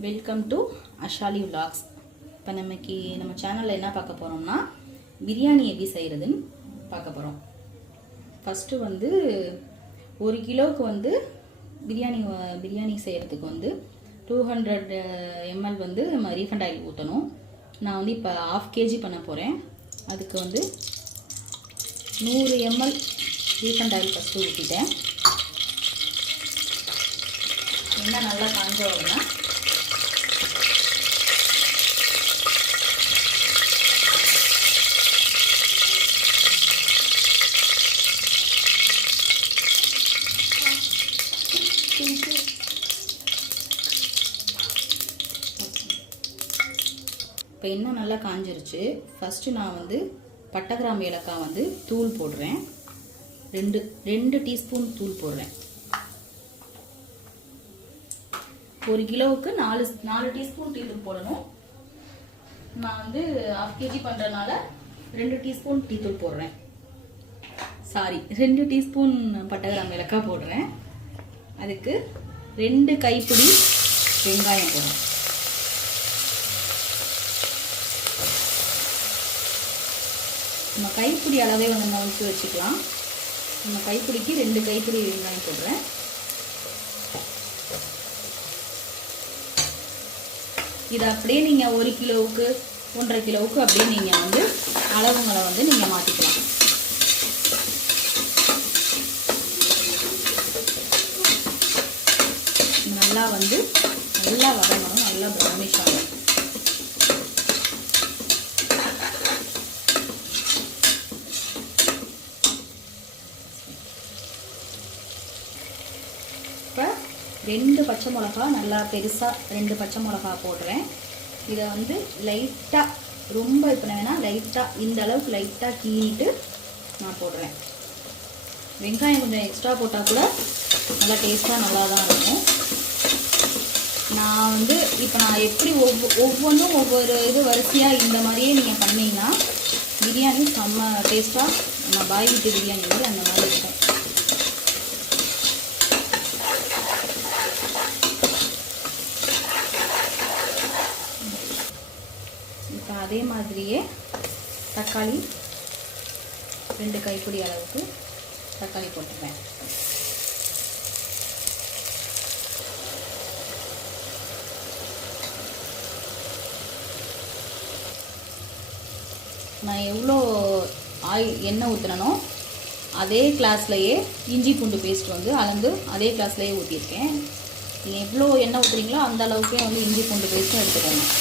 Welcome to அஷாலி vlogs. இப்போ நம்ம சேனலில் என்ன பார்க்க போகிறோம்னா பிரியாணி எப்படி செய்கிறதுன்னு பார்க்க போகிறோம். ஃபஸ்ட்டு வந்து 1 கிலோவுக்கு வந்து பிரியாணி செய்கிறதுக்கு வந்து 200 ml வந்து நம்ம ரீஃபண்ட் ஆயில் ஊற்றணும். நான் வந்து இப்போ 1/2 kg பண்ண போகிறேன். அதுக்கு வந்து 100 ml ரீஃபண்ட் ஆயில் ஃபஸ்ட்டு ஊற்றிட்டேன். எண்ணெய் நல்லா காஞ்ச உடனே இப்போ எண்ணெய் நல்லா காஞ்சிருச்சு. ஃபஸ்ட்டு நான் வந்து பட்டை கிராம்பு ஏலக்காய் வந்து தூள் போடுறேன். 2 டீஸ்பூன் தூள் போடுறேன். 1 கிலோவுக்கு 4 டீஸ்பூன் டீத்தூள் போடணும். நான் வந்து 1/2 kg பண்ணுறதுனால 2 டீஸ்பூன் டீத்தூள் போடுறேன். 2 டீஸ்பூன் பட்டை கிராம்பு ஏலக்காய் போடுறேன். அதுக்கு 2 கைப்பிடி வெங்காயம் போடுறேன். நம்ம கைப்பிடி அளவே வந்து நம்ம ஊற்றி வச்சுக்கலாம். நம்ம கைப்பிடிக்கு 2 கைப்பிடி வெங்காயம் போடுறேன். இதை அப்படியே நீங்கள் 1 கிலோவுக்கு 1.5 கிலோவுக்கு அப்படியே நீங்கள் வந்து அளவுங்களை வந்து நீங்கள் மாற்றிக்கலாம். நல்லா வதங்கணும், நல்லா ப்ரௌனிஷ் ஆகும். இப்போ 2 பச்சை மிளகா, நல்லா பெருசாக 2 பச்சை மிளகா போடுறேன். இதை வந்து லைட்டாக, ரொம்ப இப்போ வேணால் லைட்டாக இந்த அளவுக்கு லைட்டாக கீறிட்டு நான் போடுறேன். வெங்காயம் கொஞ்சம் எக்ஸ்ட்ரா போட்டால் கூட நல்லா டேஸ்ட்டாக நல்லா தான் இருக்கும். நான் வந்து இப்போ நான் எப்படி ஒவ்வொன்றும் ஒவ்வொரு இது வரிசையாக இந்த மாதிரியே நீங்கள் பண்ணிங்கன்னா பிரியாணி செம்ம டேஸ்ட்டாக நம்ம பாய் வீட்டு பிரியாணி மாதிரி அந்த மாதிரி இருக்கும். இப்போ அதே மாதிரியே தக்காளி 2 கைப்பிடி அளவுக்கு தக்காளி போட்டுப்பேன். நான் எவ்வளோ எண்ணெய் ஊற்றுனோ அதே கிளாஸ்லையே இஞ்சி பூண்டு பேஸ்ட் வந்து அளந்து அதே கிளாஸ்லையே ஊற்றிருக்கேன். நீங்கள் எவ்வளோ எண்ணெய் ஊற்றுறீங்களோ அந்த அளவுக்கே வந்து இஞ்சி பூண்டு பேஸ்ட்டும் எடுத்துக்கணும்.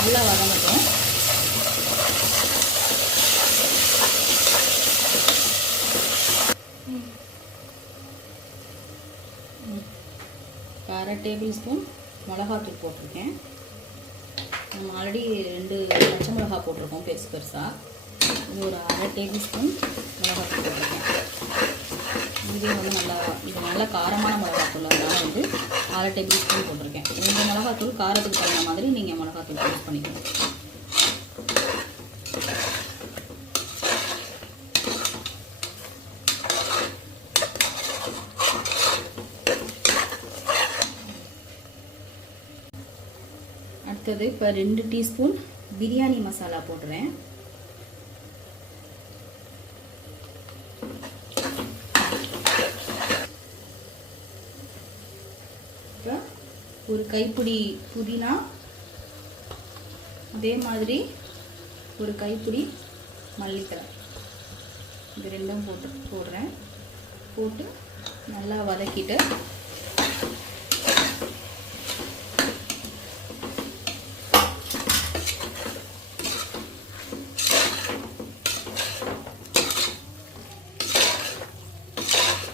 நல்லா வதங்கட்டும். அரை டேபிள் ஸ்பூன் மிளகாத்தூள் போட்டிருக்கேன். நம்ம ஆல்ரெடி 2 பச்சை மிளகா போட்டிருக்கோம் பெருசாக. இது ஒரு அரை டேபிள் ஸ்பூன் மிளகாத்தூள் போட்டிருக்கேன். இது வந்து நல்லா காரமான மிளகாத்தூள், அதனால் வந்து அரை டேபிள் ஸ்பூன் போட்டிருக்கேன். உங்கள் மிளகாத்தூள் காரத்துக்கு தகுந்த மாதிரி நீங்கள் மிளகாத்தூள் யூஸ் பண்ணிக்கணும். அடுத்தது இப்போ 2 டீஸ்பூன் பிரியாணி மசாலா போடுறேன். இப்போ ஒரு கைப்பிடி புதினா, அதே மாதிரி ஒரு கைப்பிடி மல்லித்தழை, இது 2ம் போடுறேன். போட்டு நல்லா வதக்கிட்டு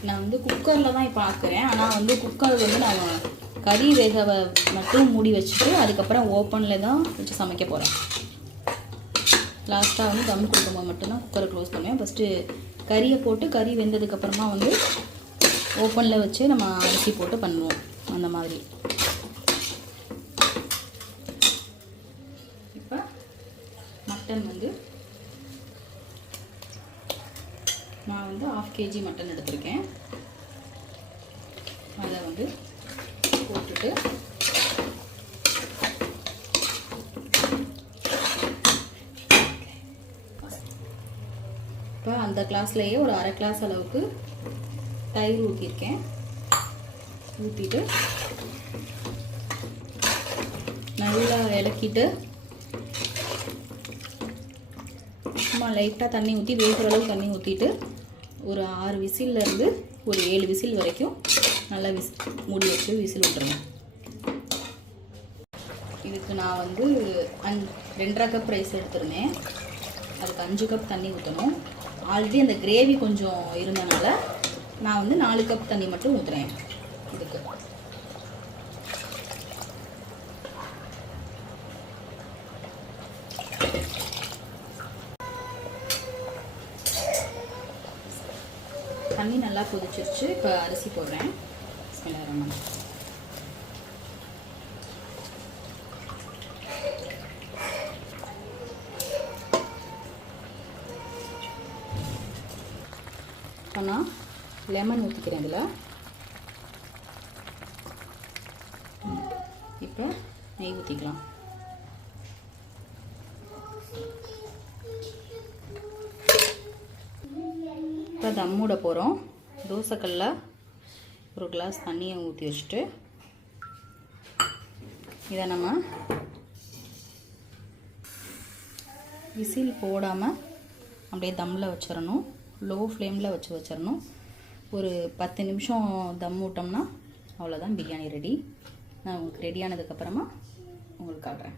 நான் வந்து குக்கரில் தான் இப்போ ஆக்குறேன். ஆனால் வந்து குக்கர் வந்து நான் கறி வேக மட்டும் மூடி வச்சுட்டு அதுக்கப்புறம் ஓப்பனில் தான் வச்சு சமைக்க போகிறேன். லாஸ்ட்டாக வந்து தம் கொடுக்கும்போது மட்டும்தான் குக்கரை க்ளோஸ் பண்ணுவேன். ஃபஸ்ட்டு கறியை போட்டு கறி வெந்ததுக்கப்புறமா வந்து ஓப்பனில் வச்சு நம்ம அரிசி போட்டு பண்ணுவோம் அந்த மாதிரி. இப்போ மட்டன் வந்து நான் வந்து 1/2 kg மட்டன் எடுத்திருக்கேன். அதை வந்து போட்டுட்டு இப்போ அந்த கிளாஸ்லேயே ஒரு அரை கிளாஸ் அளவுக்கு தயிர் ஊற்றிருக்கேன். ஊற்றிட்டு நல்லா இலக்கிட்டு சும்மா லைட்டாக தண்ணி ஊற்றி வேகிற அளவு தண்ணி ஊற்றிட்டு ஒரு 6 விசில்லேருந்து ஒரு 7 விசில் வரைக்கும் நல்லா மூடி வச்சு விசில் விட்டுருவேன். இதுக்கு நான் வந்து 2.5 கப் ரைஸ் எடுத்துருந்தேன். அதுக்கு 5 கப் தண்ணி ஊற்றணும். ஆல்ரெடி அந்த கிரேவி கொஞ்சம் இருந்தனால நான் வந்து 4 கப் தண்ணி மட்டும் ஊற்றுறேன். இதுக்கு தண்ணி நல்லா கொதிச்சிருச்சு. இப்போ அரிசி போடுறேன். இப்போ நான் லெமன் ஊற்றிக்கிறேன் இதில். இப்போ நெய் ஊற்றிக்கலாம். இப்போ தம்மூட போகிறோம். தோசைக்கல்ல ஒரு கிளாஸ் தண்ணியை ஊற்றி வச்சுட்டு இதை நம்ம விசில் போடாமல் அப்படியே தம்மில் வச்சிடணும். லோ ஃப்ளேமில் வச்சிடணும். ஒரு 10 நிமிஷம் தம் விட்டோம்னா அவ்வளோதான், பிரியாணி ரெடி. நான் உங்களுக்கு ரெடி ஆனதுக்கப்புறமா உங்களுக்கு காட்டுறேன்.